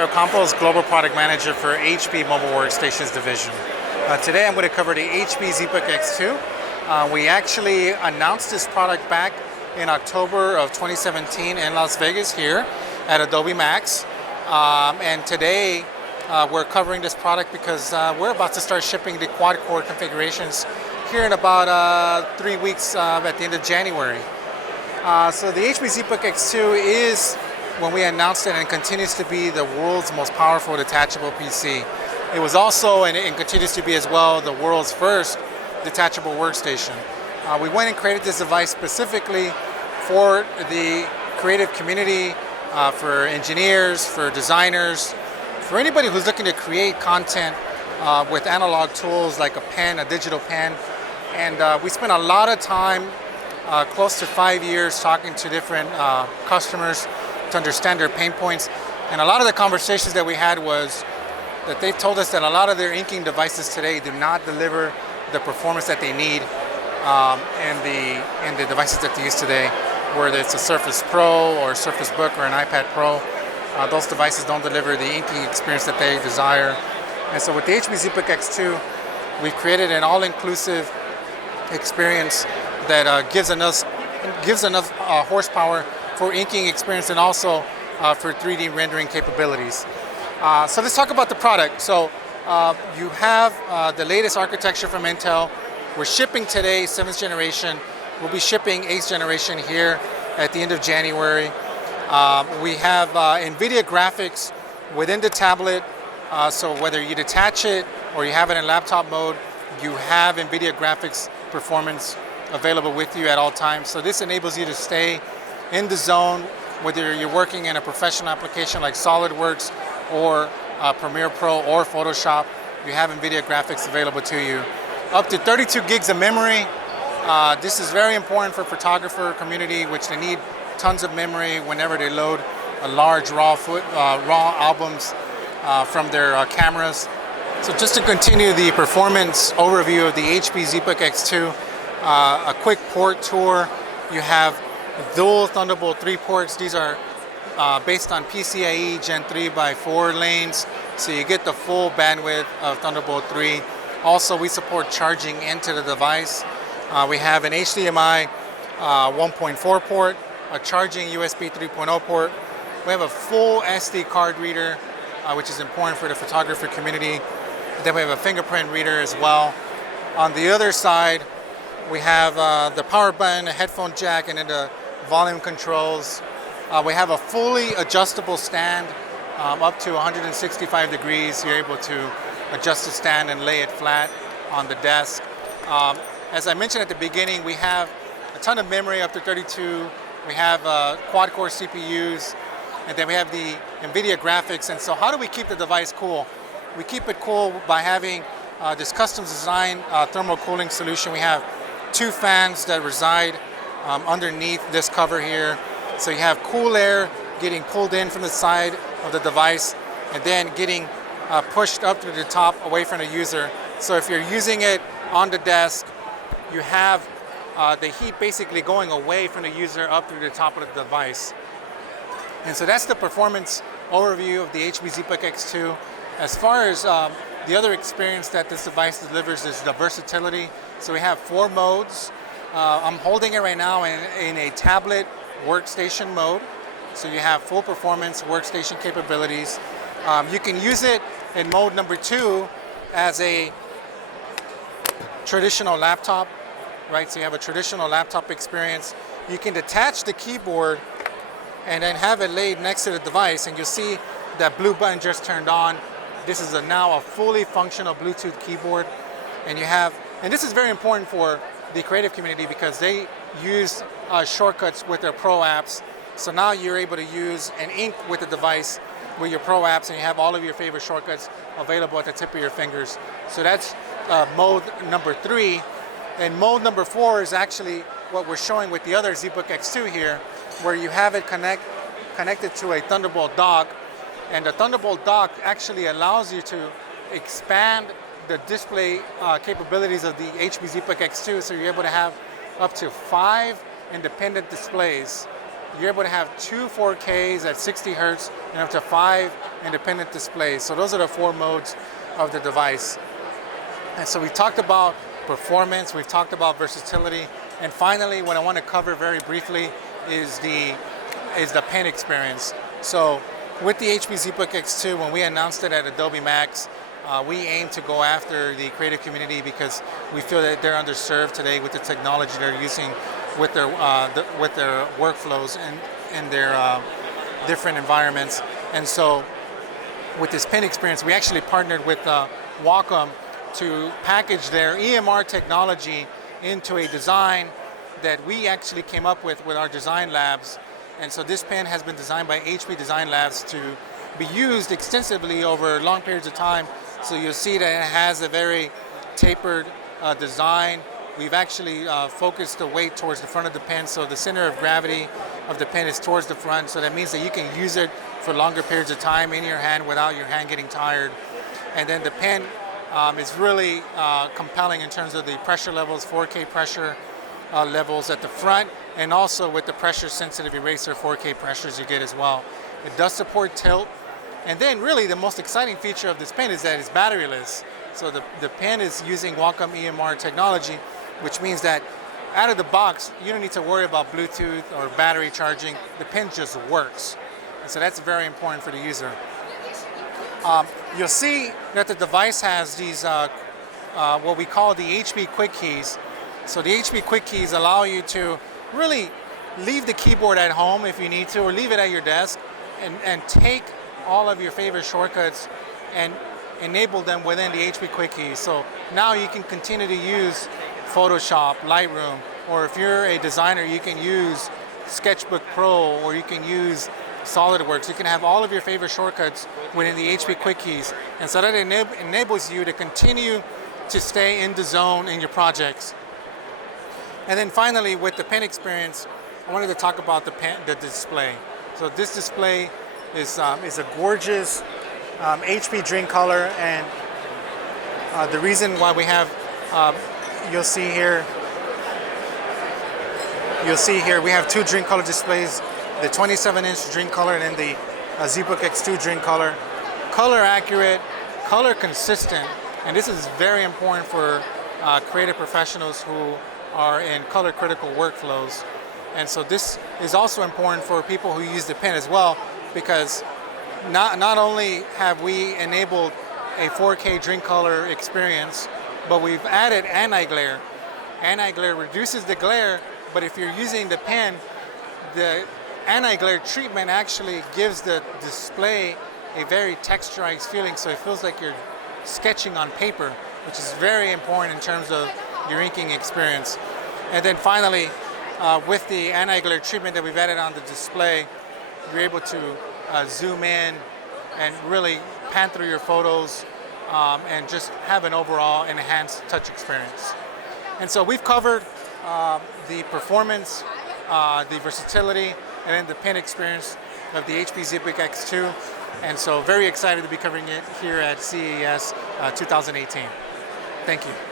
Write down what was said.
Mario Campos, Global Product Manager for HP Mobile Workstations Division. Today I'm going to cover the HP ZBook X2. We actually announced this product back in October of 2017 in Las Vegas here at Adobe Max. And today we're covering this product because we're about to start shipping the quad-core configurations here in about 3 weeks at the end of January. So the HP ZBook X2 is, when we announced it, and continues to be the world's most powerful detachable PC. It was also, and continues to be as well, the world's first detachable workstation. We went and created this device specifically for the creative community, for engineers, for designers, for anybody who's looking to create content with analog tools like a pen, a digital pen. And we spent a lot of time, close to 5 years, talking to different customers to understand their pain points. And a lot of the conversations that we had was that they've told us that a lot of their inking devices today do not deliver the performance that they need in the devices that they use today, whether it's a Surface Pro or Surface Book or an iPad Pro. Those devices don't deliver the inking experience that they desire. And so with the HP ZBook X2, we've created an all-inclusive experience that gives enough horsepower for inking experience and also for 3D rendering capabilities. So let's talk about the product. So you have the latest architecture from Intel. We're shipping today 7th generation. We'll be shipping 8th generation here at the end of January. We have Nvidia Graphics within the tablet. So whether you detach it or you have it in laptop mode, you have Nvidia Graphics performance available with you at all times. So this enables you to stay in the zone, whether you're working in a professional application like SolidWorks or Premiere Pro or Photoshop. You have Nvidia Graphics available to you. Up to 32 gigs of memory. This is very important for photographer community, which they need tons of memory whenever they load a large raw albums from their cameras. So just to continue the performance overview of the HP ZBook X2, a quick port tour. You have dual Thunderbolt 3 ports. These are based on PCIe Gen 3 by 4 lanes, so you get the full bandwidth of Thunderbolt 3. Also, we support charging into the device. We have an HDMI 1.4 port, a charging USB 3.0 port. We have a full SD card reader, which is important for the photographer community. Then we have a fingerprint reader as well. On the other side, we have the power button, a headphone jack, and then the volume controls. We have a fully adjustable stand up to 165 degrees. You're able to adjust the stand and lay it flat on the desk. As I mentioned at the beginning, we have a ton of memory up to 32. We have quad-core CPUs, and then we have the Nvidia Graphics. And so how do we keep the device cool? We keep it cool by having this custom design thermal cooling solution. We have 2 fans that reside underneath this cover here. So you have cool air getting pulled in from the side of the device and then getting pushed up to the top away from the user. So if you're using it on the desk, you have the heat basically going away from the user up through the top of the device. And so that's the performance overview of the HP ZBook X2. As far as the other experience that this device delivers is the versatility. So we have 4 modes. I'm holding it right now in a tablet workstation mode. So you have full performance workstation capabilities. You can use it in mode number 2 as a traditional laptop, right? So you have a traditional laptop experience. You can detach the keyboard and then have it laid next to the device, and you'll see that blue button just turned on. This is now a fully functional Bluetooth keyboard. And this is very important for the creative community because they use shortcuts with their pro apps. So now you're able to use and ink with the device with your pro apps, and you have all of your favorite shortcuts available at the tip of your fingers. So that's mode number 3. And mode number 4 is actually what we're showing with the other ZBook X2 here, where you have it connected to a Thunderbolt Dock. And the Thunderbolt Dock actually allows you to expand the display capabilities of the HP ZBook X2, so you're able to have up to 5 independent displays you're able to have 2 4Ks at 60 Hertz and up to 5 independent displays. So those are the 4 modes of the device. And so we talked about performance, we've talked about versatility, and finally what I want to cover very briefly is the pen experience. So with the HP ZBook X2, when we announced it at Adobe Max, we aim to go after the creative community because we feel that they're underserved today with the technology they're using with their workflows and their different environments. And so with this pen experience, we actually partnered with Wacom to package their EMR technology into a design that we actually came up with our design labs. And so this pen has been designed by HP Design Labs to be used extensively over long periods of time. So you'll see that it has a very tapered design. We've actually focused the weight towards the front of the pen, so the center of gravity of the pen is towards the front, so that means that you can use it for longer periods of time in your hand without your hand getting tired. And then the pen is really compelling in terms of the pressure levels, 4K pressure levels at the front, and also with the pressure sensitive eraser 4K pressures you get as well. It does support tilt. And then really the most exciting feature of this pen is that it's batteryless. So the pen is using Wacom EMR technology, which means that out of the box, you don't need to worry about Bluetooth or battery charging. The pen just works. And so that's very important for the user. You'll see that the device has these, what we call the HP Quick Keys. So the HP Quick Keys allow you to really leave the keyboard at home if you need to, or leave it at your desk, and take all of your favorite shortcuts and enable them within the HP Quick Keys. So now you can continue to use Photoshop, Lightroom, or if you're a designer, you can use Sketchbook Pro, or you can use SolidWorks. You can have all of your favorite shortcuts within the HP Quick Keys. And so that enables you to continue to stay in the zone in your projects. And then finally, with the pen experience, I wanted to talk about the display. So this display is a gorgeous HP Dream Color, and the reason why we have, you'll see here we have 2 Dream Color displays, the 27-inch Dream Color and then the ZBook X2 Dream Color. Color accurate, color consistent, and this is very important for creative professionals who are in color critical workflows. And so this is also important for people who use the pen as well, because not only have we enabled a 4K Dream Color experience, but we've added anti-glare. Anti-glare reduces the glare, but if you're using the pen, the anti-glare treatment actually gives the display a very texturized feeling, so it feels like you're sketching on paper, which is very important in terms of your inking experience. And then finally, with the anti-glare treatment that we've added on the display, you're able to zoom in and really pan through your photos and just have an overall enhanced touch experience. And so we've covered the performance, the versatility, and then the pen experience of the HP ZBook X2. And so very excited to be covering it here at CES 2018. Thank you.